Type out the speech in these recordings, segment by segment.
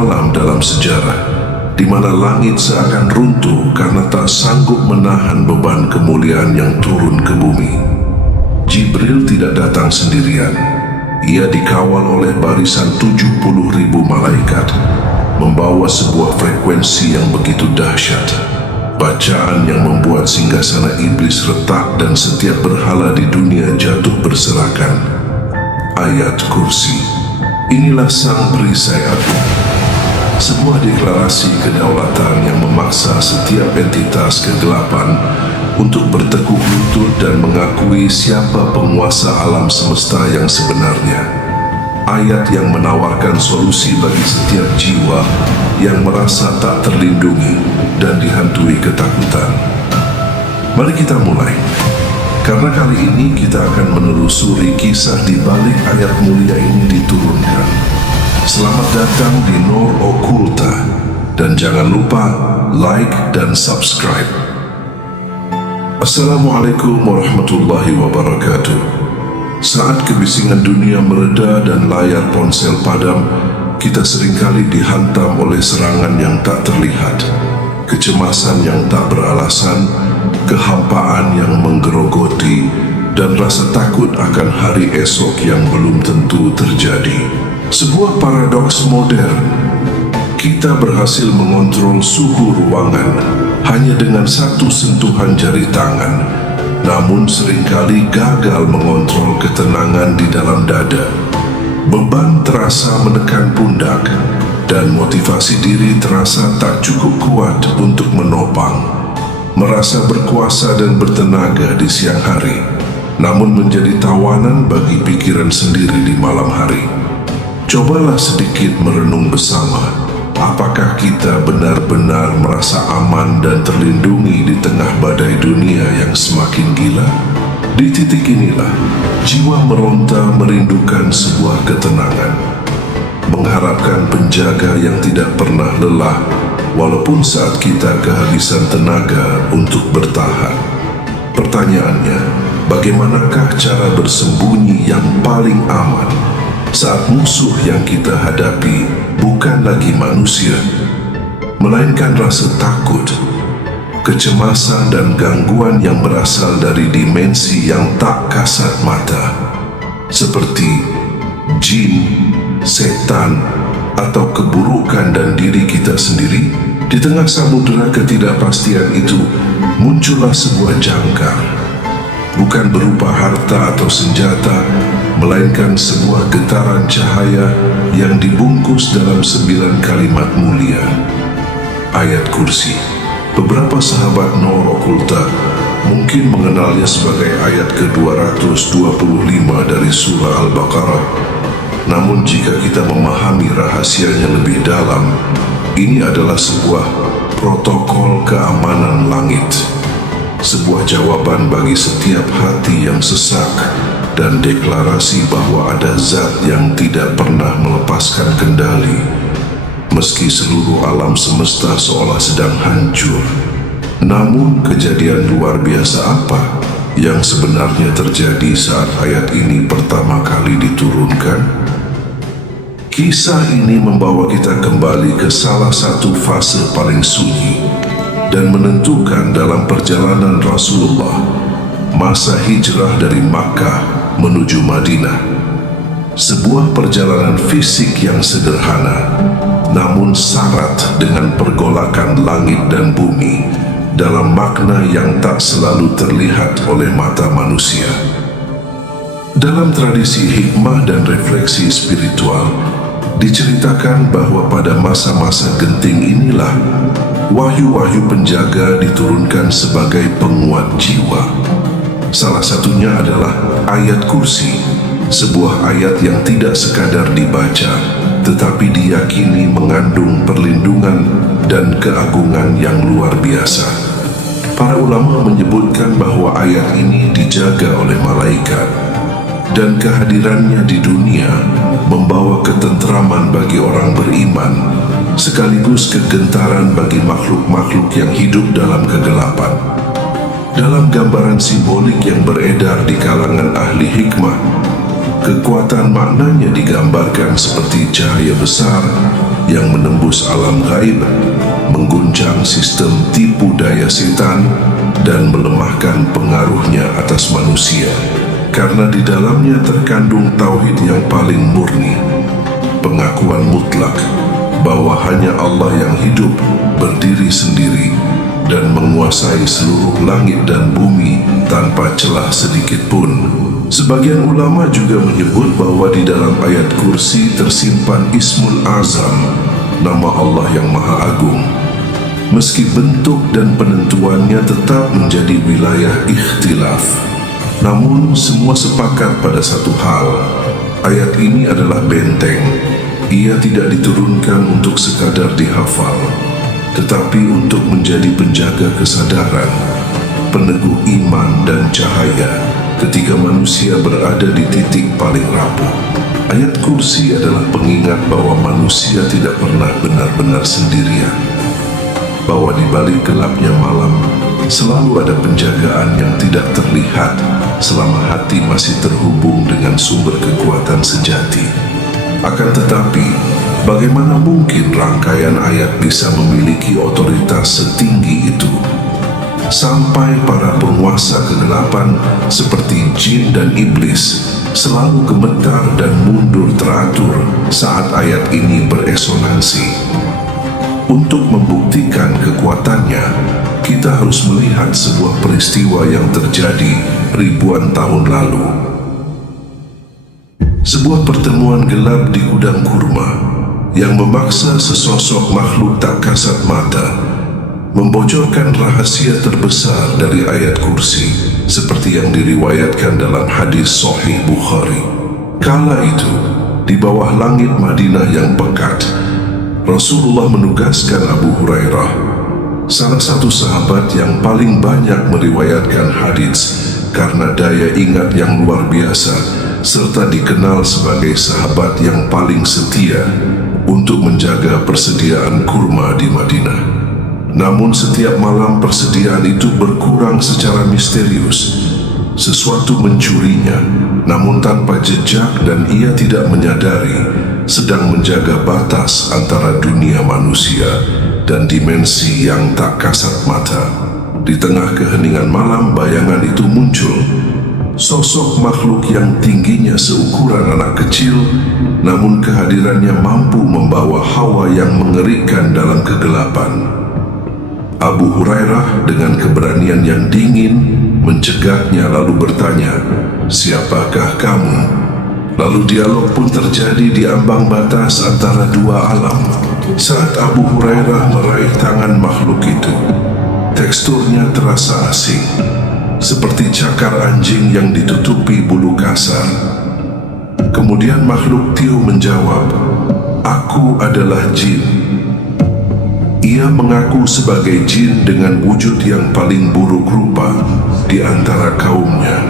malam dalam sejarah, di mana langit seakan runtuh karena tak sanggup menahan beban kemuliaan yang turun ke bumi. Jibril tidak datang sendirian. Ia dikawal oleh barisan 70.000 malaikat, membawa sebuah frekuensi yang begitu dahsyat. Bacaan yang membuat singgasana iblis retak dan setiap berhala di dunia jatuh berserakan. Ayat Kursi. Inilah sang perisai agung. Sebuah deklarasi kedaulatan yang memaksa setiap entitas kegelapan untuk bertekuk lutut dan mengakui siapa penguasa alam semesta yang sebenarnya. Ayat yang menawarkan solusi bagi setiap jiwa yang merasa tak terlindungi dan dihantui ketakutan. Mari kita mulai, karena kali ini kita akan menelusuri kisah di balik ayat mulia ini diturunkan. Selamat datang di Nur Occulta, dan jangan lupa like dan subscribe. Assalamualaikum warahmatullahi wabarakatuh. Saat kebisingan dunia mereda dan layar ponsel padam, kita seringkali dihantam oleh serangan yang tak terlihat, kecemasan yang tak beralasan, kehampaan yang menggerogoti, dan rasa takut akan hari esok yang belum tentu terjadi. Sebuah paradoks modern. Kita berhasil mengontrol suhu ruangan hanya dengan satu sentuhan jari tangan, namun seringkali gagal mengontrol ketenangan di dalam dada. Beban terasa menekan pundak, dan motivasi diri terasa tak cukup kuat untuk menopang. Merasa berkuasa dan bertenaga di siang hari, namun menjadi tawanan bagi pikiran sendiri di malam hari. Cobalah sedikit merenung bersama. Apakah kita benar-benar merasa aman dan terlindungi di tengah badai dunia yang semakin gila? Di titik inilah, jiwa meronta merindukan sebuah ketenangan, mengharapkan penjaga yang tidak pernah lelah, walaupun saat kita kehabisan tenaga untuk bertahan. Pertanyaannya, bagaimanakah cara bersembunyi yang paling aman saat musuh yang kita hadapi bukan lagi manusia, melainkan rasa takut, kecemasan dan gangguan yang berasal dari dimensi yang tak kasat mata, seperti jin, setan, atau keburukan dan diri kita sendiri? Di tengah samudera ketidakpastian itu, muncullah sebuah jangkar, bukan berupa harta atau senjata, melainkan sebuah getaran cahaya yang dibungkus dalam 9 kalimat mulia. Ayat Kursi. Beberapa sahabat Nur Occulta mungkin mengenalnya sebagai ayat ke-225 dari surah Al-Baqarah. Namun jika kita memahami rahasianya lebih dalam, ini adalah sebuah protokol keamanan langit, sebuah jawaban bagi setiap hati yang sesak, dan deklarasi bahwa ada zat yang tidak pernah melepaskan kendali, meski seluruh alam semesta seolah sedang hancur. Namun kejadian luar biasa apa yang sebenarnya terjadi saat ayat ini pertama kali diturunkan? Kisah ini membawa kita kembali ke salah satu fase paling sunyi dan menentukan dalam perjalanan Rasulullah, masa hijrah dari Makkah menuju Madinah. Sebuah perjalanan fisik yang sederhana, namun syarat dengan pergolakan langit dan bumi dalam makna yang tak selalu terlihat oleh mata manusia. Dalam tradisi hikmah dan refleksi spiritual, diceritakan bahwa pada masa-masa genting inilah wahyu-wahyu penjaga diturunkan sebagai penguat jiwa. Salah satunya adalah ayat Kursi, sebuah ayat yang tidak sekadar dibaca, tetapi diyakini mengandung perlindungan dan keagungan yang luar biasa. Para ulama menyebutkan bahwa ayat ini dijaga oleh malaikat, dan kehadirannya di dunia membawa ketentraman bagi orang beriman, sekaligus kegentaran bagi makhluk-makhluk yang hidup dalam kegelapan. Dalam gambaran simbolik yang beredar di kalangan ahli hikmah, Kekuatan maknanya digambarkan seperti cahaya besar yang menembus alam gaib, mengguncang sistem tipu daya setan, dan melemahkan pengaruhnya atas manusia. Karena di dalamnya terkandung tauhid yang paling murni, pengakuan mutlak bahwa hanya Allah yang hidup, berdiri sendiri, dan menguasai seluruh langit dan bumi tanpa celah sedikit pun. Sebagian ulama juga menyebut bahwa di dalam ayat kursi tersimpan Ismul Azam, nama Allah yang Maha Agung. Meski bentuk dan penentuannya tetap menjadi wilayah ikhtilaf, namun semua sepakat pada satu hal: ayat ini adalah benteng. Ia tidak diturunkan untuk sekadar dihafal, tetapi untuk menjadi penjaga kesadaran, peneguh iman dan cahaya ketika manusia berada di titik paling rapuh. Ayat kursi adalah pengingat bahwa manusia tidak pernah benar-benar sendirian, bahwa di balik gelapnya malam selalu ada penjagaan yang tidak terlihat selama hati masih terhubung dengan sumber kekuatan sejati. Akan tetapi, bagaimana mungkin rangkaian ayat bisa memiliki otoritas setinggi itu? Sampai para penguasa kegelapan seperti jin dan iblis selalu gemetar dan mundur teratur saat ayat ini beresonansi. Untuk membuktikan kekuatannya, kita harus melihat sebuah peristiwa yang terjadi ribuan tahun lalu. Sebuah pertemuan gelap di gudang kurma yang memaksa sesosok makhluk tak kasat mata membocorkan rahasia terbesar dari ayat kursi, seperti yang diriwayatkan dalam hadis Sahih Bukhari. Kala itu, di bawah langit Madinah yang pekat, Rasulullah menugaskan Abu Hurairah, salah satu sahabat yang paling banyak meriwayatkan hadis karena daya ingat yang luar biasa, serta dikenal sebagai sahabat yang paling setia, untuk menjaga persediaan kurma di Madinah. Namun setiap malam persediaan itu berkurang secara misterius. Sesuatu mencurinya, namun tanpa jejak, dan ia tidak menyadari sedang menjaga batas antara dunia manusia dan dimensi yang tak kasat mata. Di tengah keheningan malam, bayangan itu muncul. Sosok makhluk yang tingginya seukuran anak kecil, namun kehadirannya mampu membawa hawa yang mengerikan dalam kegelapan. Abu Hurairah dengan keberanian yang dingin mencegatnya lalu bertanya, "Siapakah kamu?" Lalu dialog pun terjadi di ambang batas antara dua alam. Saat Abu Hurairah meraih tangan makhluk itu, teksturnya terasa asing, seperti cakar anjing yang ditutupi bulu kasar. Kemudian makhluk Tiu menjawab, "Aku adalah jin." Ia mengaku sebagai jin dengan wujud yang paling buruk rupa di antara kaumnya.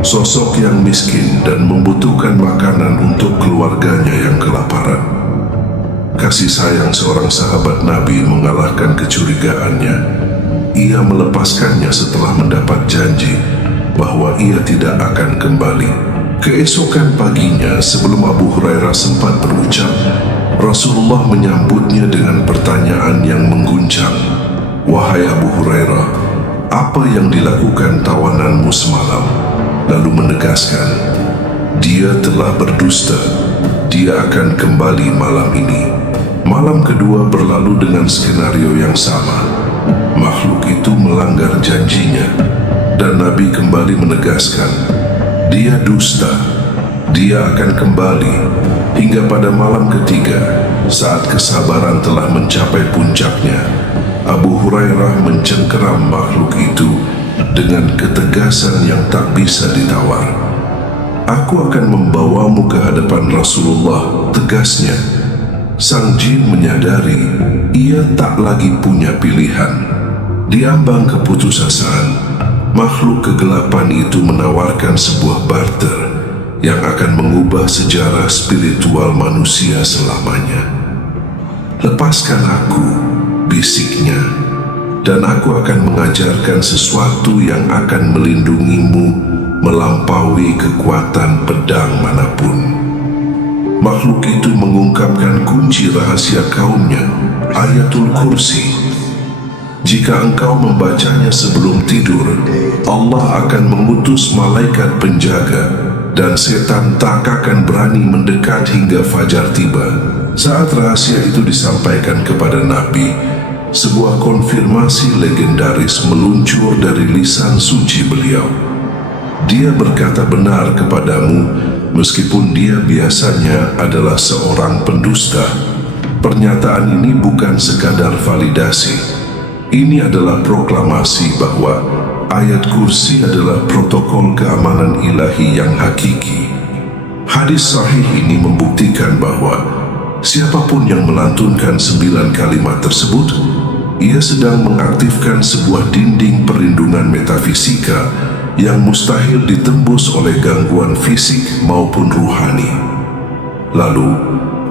Sosok yang miskin dan membutuhkan makanan untuk keluarganya yang kelaparan. Kasih sayang seorang sahabat Nabi mengalahkan kecurigaannya. Ia melepaskannya setelah mendapat janji bahwa ia tidak akan kembali. Keesokan paginya, sebelum Abu Hurairah sempat berucap, Rasulullah menyambutnya dengan pertanyaan yang mengguncang. "Wahai Abu Hurairah, apa yang dilakukan tawananmu semalam?" Lalu menegaskan, "Dia telah berdusta. Dia akan kembali malam ini." Malam kedua berlalu dengan skenario yang sama. Makhluk itu melanggar janjinya, dan Nabi kembali menegaskan, "Dia dusta. Dia akan kembali." Hingga pada malam ketiga, saat kesabaran telah mencapai puncaknya, Abu Hurairah mencengkeram makhluk itu dengan ketegasan yang tak bisa ditawar. "Aku akan membawamu ke hadapan Rasulullah," tegasnya. Sang jin menyadari ia tak lagi punya pilihan. Di ambang keputusasaan, makhluk kegelapan itu menawarkan sebuah barter yang akan mengubah sejarah spiritual manusia selamanya. "Lepaskan aku," bisiknya, "dan aku akan mengajarkan sesuatu yang akan melindungimu melampaui kekuatan pedang manapun. Makhluk itu mengungkapkan kunci rahasia kaumnya, Ayatul Kursi. Jika engkau membacanya sebelum tidur, Allah akan mengutus malaikat penjaga dan setan tak akan berani mendekat hingga fajar tiba. Saat rahasia itu disampaikan kepada Nabi, sebuah konfirmasi legendaris meluncur dari lisan suci beliau. Dia berkata benar kepadamu, meskipun dia biasanya adalah seorang pendusta. Pernyataan ini bukan sekadar validasi. Ini adalah proklamasi bahwa ayat kursi adalah protokol keamanan ilahi yang hakiki. Hadis sahih ini membuktikan bahwa siapapun yang melantunkan 9 kalimat tersebut, ia sedang mengaktifkan sebuah dinding perlindungan metafisika yang mustahil ditembus oleh gangguan fisik maupun ruhani. Lalu,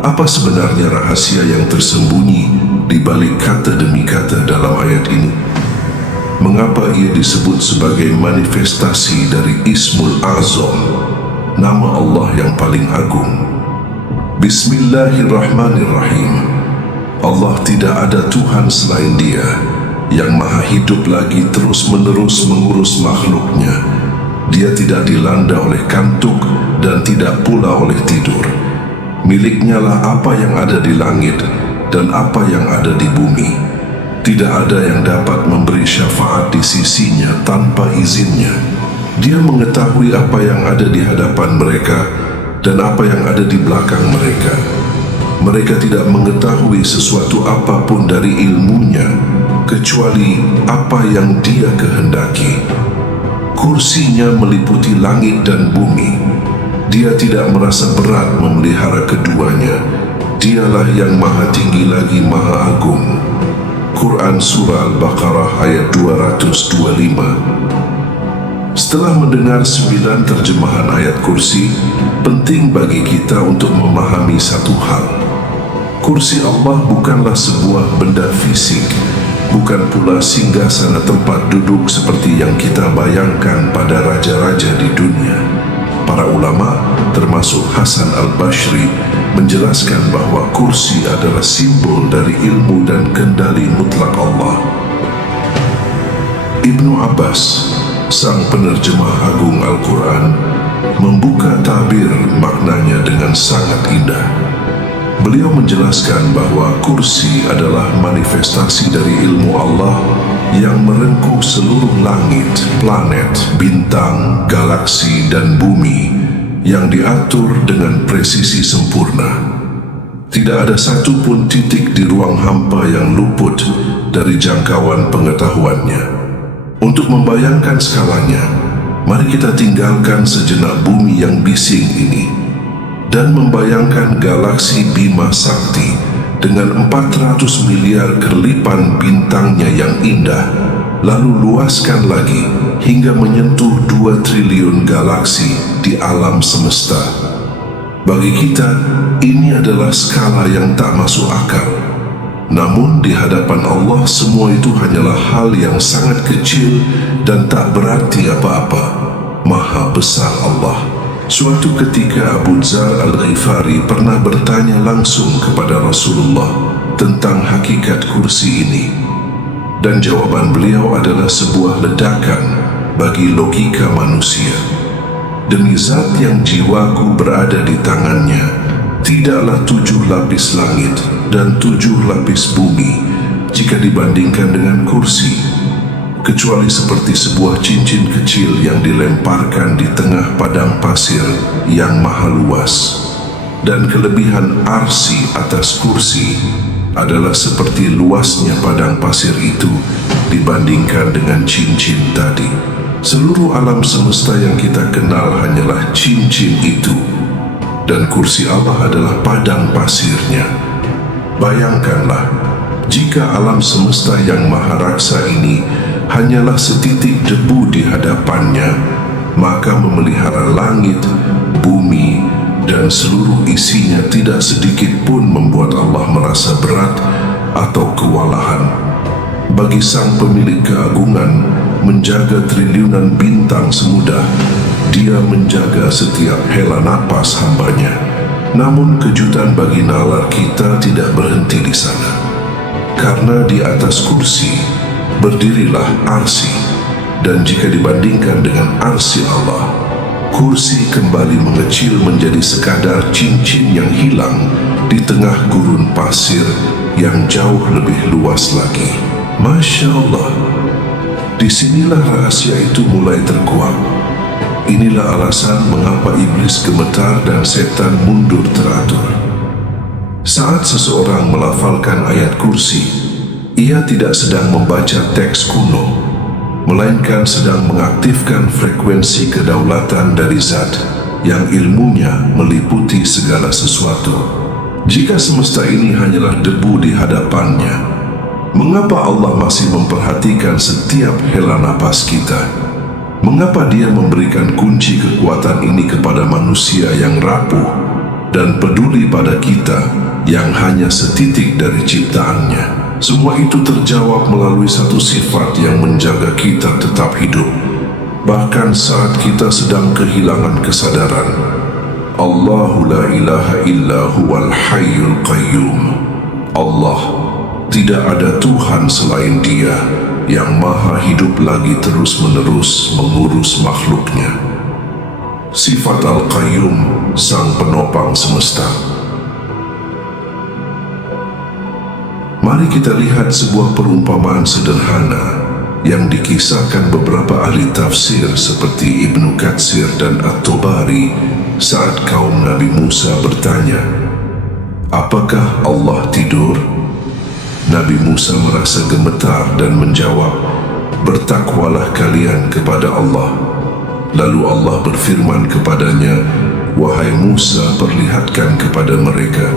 apa sebenarnya rahasia yang tersembunyi di balik kata demi kata dalam ayat ini? Mengapa ia disebut sebagai manifestasi dari Ismul Azam, nama Allah yang paling agung? Bismillahirrahmanirrahim. Allah tidak ada Tuhan selain Dia, yang maha hidup lagi terus-menerus mengurus makhluknya. Dia tidak dilanda oleh kantuk dan tidak pula oleh tidur. Miliknya lah apa yang ada di langit dan apa yang ada di bumi. Tidak ada yang dapat memberi syafaat di sisinya tanpa izinnya. Dia mengetahui apa yang ada di hadapan mereka dan apa yang ada di belakang mereka. Mereka tidak mengetahui sesuatu apapun dari ilmunya kecuali apa yang Dia kehendaki. Kursinya meliputi langit dan bumi. Dia tidak merasa berat memelihara keduanya. Dialah yang maha tinggi lagi maha agung. Quran Surah Al-Baqarah ayat 225. Setelah mendengar 9 terjemahan ayat kursi, penting bagi kita untuk memahami satu hal. Kursi Allah bukanlah sebuah benda fisik, bukan pula singgasana tempat duduk seperti yang kita bayangkan pada raja-raja di dunia. Para ulama, termasuk Hasan al-Bashri, menjelaskan bahwa kursi adalah simbol dari ilmu dan kendali mutlak Allah. Ibnu Abbas, sang penerjemah agung Al-Quran, membuka tabir maknanya dengan sangat indah. Beliau menjelaskan bahwa kursi adalah manifestasi dari ilmu Allah yang merengkuh seluruh langit, planet, bintang, galaksi, dan bumi yang diatur dengan presisi sempurna. Tidak ada satu pun titik di ruang hampa yang luput dari jangkauan pengetahuannya. Untuk membayangkan skalanya, mari kita tinggalkan sejenak bumi yang bising ini dan membayangkan galaksi Bima Sakti dengan 400 miliar kerlipan bintangnya yang indah, lalu luaskan lagi hingga menyentuh 2 triliun galaksi di alam semesta. Bagi kita, ini adalah skala yang tak masuk akal. Namun di hadapan Allah semua itu hanyalah hal yang sangat kecil dan tak berarti apa-apa. Maha besar Allah. Suatu ketika Abu Dzar Al-Ghifari pernah bertanya langsung kepada Rasulullah tentang hakikat kursi ini. Dan jawaban beliau adalah sebuah ledakan bagi logika manusia. Demi zat yang jiwaku berada di tangannya, tidaklah 7 lapis langit dan 7 lapis bumi jika dibandingkan dengan kursi, kecuali seperti sebuah cincin kecil yang dilemparkan di tengah padang pasir yang maha luas. Dan kelebihan arsi atas kursi adalah seperti luasnya padang pasir itu dibandingkan dengan cincin tadi. Seluruh alam semesta yang kita kenal hanyalah cincin itu, dan kursi Allah adalah padang pasirnya. Bayangkanlah, jika alam semesta yang maha raksa ini hanyalah setitik debu di hadapannya, maka memelihara langit, bumi, dan seluruh isinya tidak sedikit pun membuat Allah merasa berat atau kewalahan. Bagi sang pemilik keagungan, menjaga triliunan bintang semudah Dia menjaga setiap hela napas hambanya. Namun kejutan bagi nalar kita tidak berhenti di sana. Karena di atas kursi berdirilah arsy, dan jika dibandingkan dengan arsy Allah, kursi kembali mengecil menjadi sekadar cincin yang hilang di tengah gurun pasir yang jauh lebih luas lagi. Masya Allah, disinilah rahasia itu mulai terkuak. Inilah alasan mengapa iblis gemetar dan setan mundur teratur. Saat seseorang melafalkan ayat kursi, ia tidak sedang membaca teks kuno, melainkan sedang mengaktifkan frekuensi kedaulatan dari zat yang ilmunya meliputi segala sesuatu. Jika semesta ini hanyalah debu di hadapannya, mengapa Allah masih memperhatikan setiap hela napas kita? Mengapa Dia memberikan kunci kekuatan ini kepada manusia yang rapuh dan peduli pada kita yang hanya setitik dari ciptaannya? Semua itu terjawab melalui satu sifat yang menjaga kita tetap hidup, bahkan saat kita sedang kehilangan kesadaran. Allahu la ilaha illa huwal hayyul qayyum. Allah, tidak ada Tuhan selain Dia yang maha hidup lagi terus-menerus mengurus makhluknya. Sifat Al-Qayyum, sang penopang semesta. Mari kita lihat sebuah perumpamaan sederhana yang dikisahkan beberapa ahli tafsir seperti Ibnu Katsir dan At-Tabari saat kaum Nabi Musa bertanya, "Apakah Allah tidur?" Nabi Musa merasa gemetar dan menjawab, "Bertakwalah kalian kepada Allah." Lalu Allah berfirman kepadanya, "Wahai Musa, perlihatkan kepada mereka."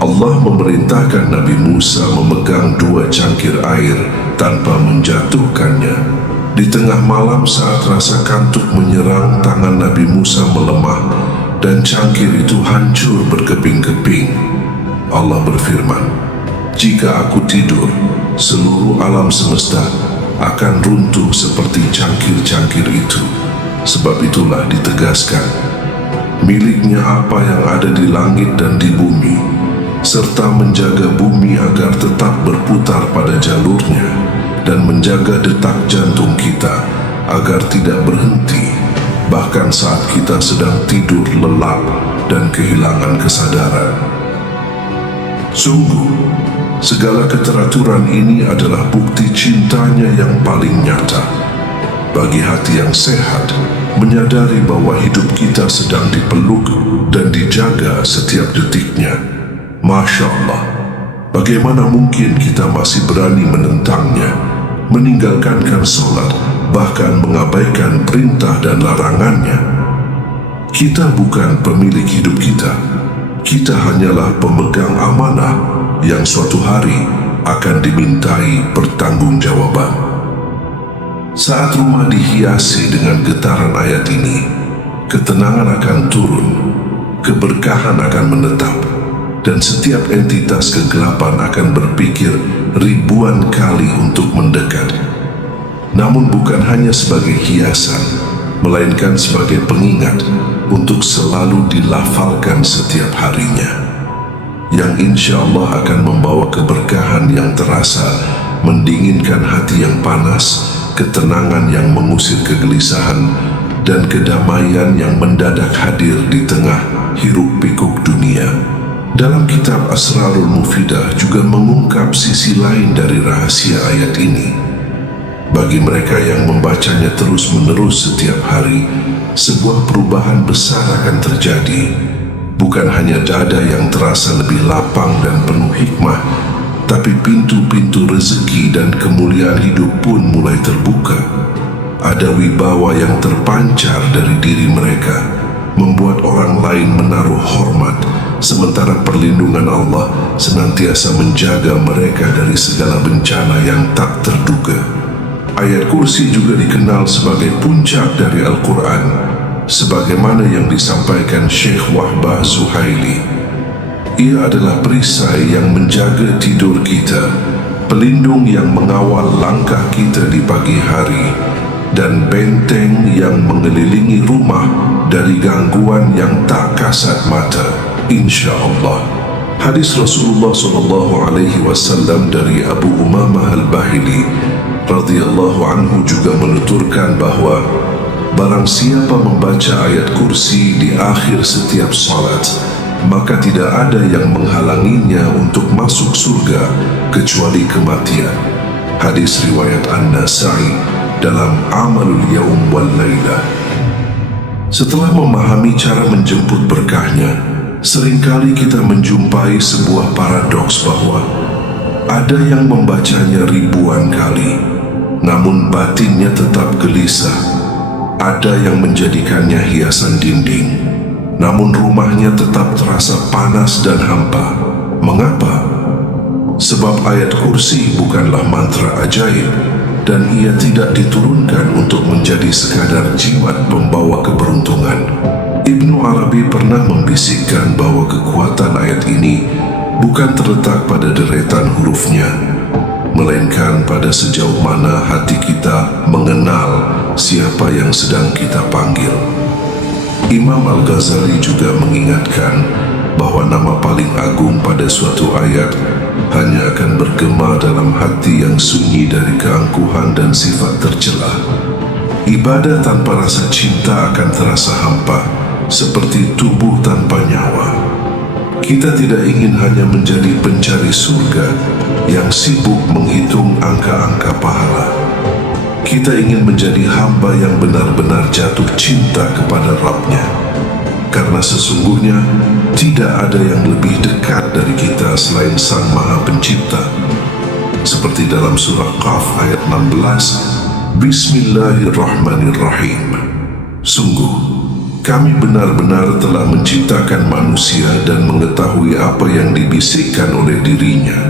Allah memerintahkan Nabi Musa memegang 2 cangkir air tanpa menjatuhkannya. Di tengah malam saat rasa kantuk menyerang, tangan Nabi Musa melemah dan cangkir itu hancur berkeping-keping. Allah berfirman, "Jika aku tidur, seluruh alam semesta akan runtuh seperti cangkir-cangkir itu." Sebab itulah ditegaskan, miliknya apa yang ada di langit dan di bumi, serta menjaga bumi agar tetap berputar pada jalurnya, dan menjaga detak jantung kita agar tidak berhenti, bahkan saat kita sedang tidur lelap dan kehilangan kesadaran. Sungguh, segala keteraturan ini adalah bukti cintanya yang paling nyata. Bagi hati yang sehat, menyadari bahwa hidup kita sedang dipeluk dan dijaga setiap detiknya. Masya Allah, bagaimana mungkin kita masih berani menentangnya, meninggalkan sholat, bahkan mengabaikan perintah dan larangannya? Kita bukan pemilik hidup kita. Kita hanyalah pemegang amanah yang suatu hari akan dimintai pertanggungjawaban. Saat rumah dihiasi dengan getaran ayat ini, ketenangan akan turun, keberkahan akan menetap, dan setiap entitas kegelapan akan berpikir ribuan kali untuk mendekat. Namun bukan hanya sebagai hiasan, melainkan sebagai pengingat untuk selalu dilafalkan setiap harinya, yang insya Allah akan membawa keberkahan yang terasa, mendinginkan hati yang panas, ketenangan yang mengusir kegelisahan, dan kedamaian yang mendadak hadir di tengah hiruk-pikuk dunia. Dalam kitab Asrarul Mufidah juga mengungkap sisi lain dari rahasia ayat ini. Bagi mereka yang membacanya terus-menerus setiap hari, sebuah perubahan besar akan terjadi. Bukan hanya dada yang terasa lebih lapang dan penuh hikmah, tapi pintu-pintu rezeki dan kemuliaan hidup pun mulai terbuka. Ada wibawa yang terpancar dari diri mereka, membuat orang lain menaruh hormat, sementara perlindungan Allah senantiasa menjaga mereka dari segala bencana yang tak terduga. Ayat kursi juga dikenal sebagai puncak dari Al-Quran, sebagaimana yang disampaikan Syekh Wahbah Zuhaili. Ia adalah perisai yang menjaga tidur kita, pelindung yang mengawal langkah kita di pagi hari, dan benteng yang mengelilingi rumah dari gangguan yang tak kasat mata, insya Allah. Hadis Rasulullah SAW dari Abu Umamah Al-Bahili radhiyallahu anhu juga menuturkan bahwa barang siapa membaca ayat kursi di akhir setiap salat, maka tidak ada yang menghalanginya untuk masuk surga kecuali kematian. Hadis riwayat An-Nasa'i dalam Amalul Yaum wal Lailah. Setelah memahami cara menjemput berkahnya, seringkali kita menjumpai sebuah paradoks bahwa ada yang membacanya ribuan kali, namun batinnya tetap gelisah. Ada yang menjadikannya hiasan dinding, namun rumahnya tetap terasa panas dan hampa. Mengapa? Sebab ayat kursi bukanlah mantra ajaib, dan ia tidak diturunkan untuk menjadi sekadar jimat pembawa keberuntungan. Ibnu Arabi pernah membisikkan bahwa kekuatan ayat ini bukan terletak pada deretan hurufnya, melainkan pada sejauh mana hati kita mengenal siapa yang sedang kita panggil. Imam Al-Ghazali juga mengingatkan bahwa nama paling agung pada suatu ayat hanya akan bergema dalam hati yang sunyi dari keangkuhan dan sifat tercela. Ibadah tanpa rasa cinta akan terasa hampa, seperti tubuh tanpa nyawa. Kita tidak ingin hanya menjadi pencari surga yang sibuk menghitung angka-angka pahala. Kita ingin menjadi hamba yang benar-benar jatuh cinta kepada Rabb-Nya, karena sesungguhnya tidak ada yang lebih dekat dari kita selain Sang Maha Pencipta. Seperti dalam surah Qaf ayat 16, Bismillahirrahmanirrahim. Sungguh, kami benar-benar telah menciptakan manusia dan mengetahui apa yang dibisikkan oleh dirinya.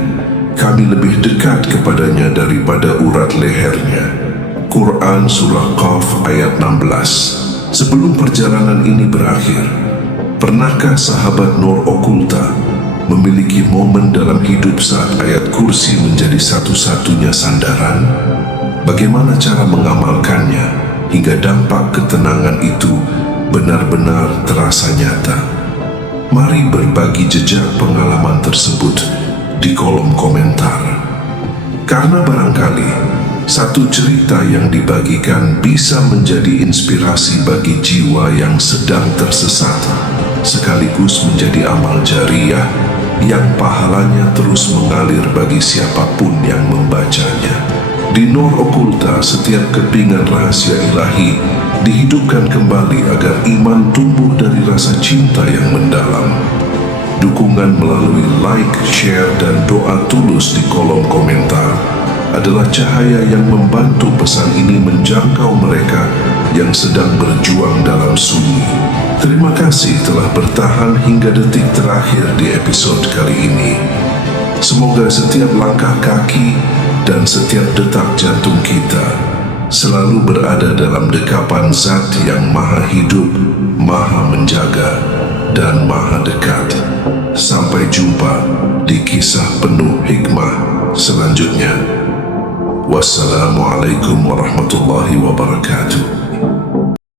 Kami lebih dekat kepadanya daripada urat lehernya. Quran Surah Qaf ayat 16. Sebelum perjalanan ini berakhir, pernahkah sahabat Nur Okulta memiliki momen dalam hidup saat ayat kursi menjadi satu-satunya sandaran? Bagaimana cara mengamalkannya hingga dampak ketenangan itu benar-benar terasa nyata? Mari berbagi jejak pengalaman tersebut di kolom komentar. Karena barangkali satu cerita yang dibagikan bisa menjadi inspirasi bagi jiwa yang sedang tersesat, sekaligus menjadi amal jariah yang pahalanya terus mengalir bagi siapapun yang membacanya. Di Nur Okulta, setiap kepingan rahasia ilahi dihidupkan kembali agar iman tumbuh dari rasa cinta yang mendalam. Dukungan melalui like, share, dan doa tulus di kolom komentar adalah cahaya yang membantu pesan ini menjangkau mereka yang sedang berjuang dalam sunyi. Terima kasih telah bertahan hingga detik terakhir di episode kali ini. Semoga setiap langkah kaki dan setiap detak jantung kita selalu berada dalam dekapan Zat yang Maha Hidup, Maha Menjaga, dan Maha Dekat. Sampai jumpa di kisah penuh hikmah selanjutnya. Wassalamualaikum warahmatullahi wabarakatuh.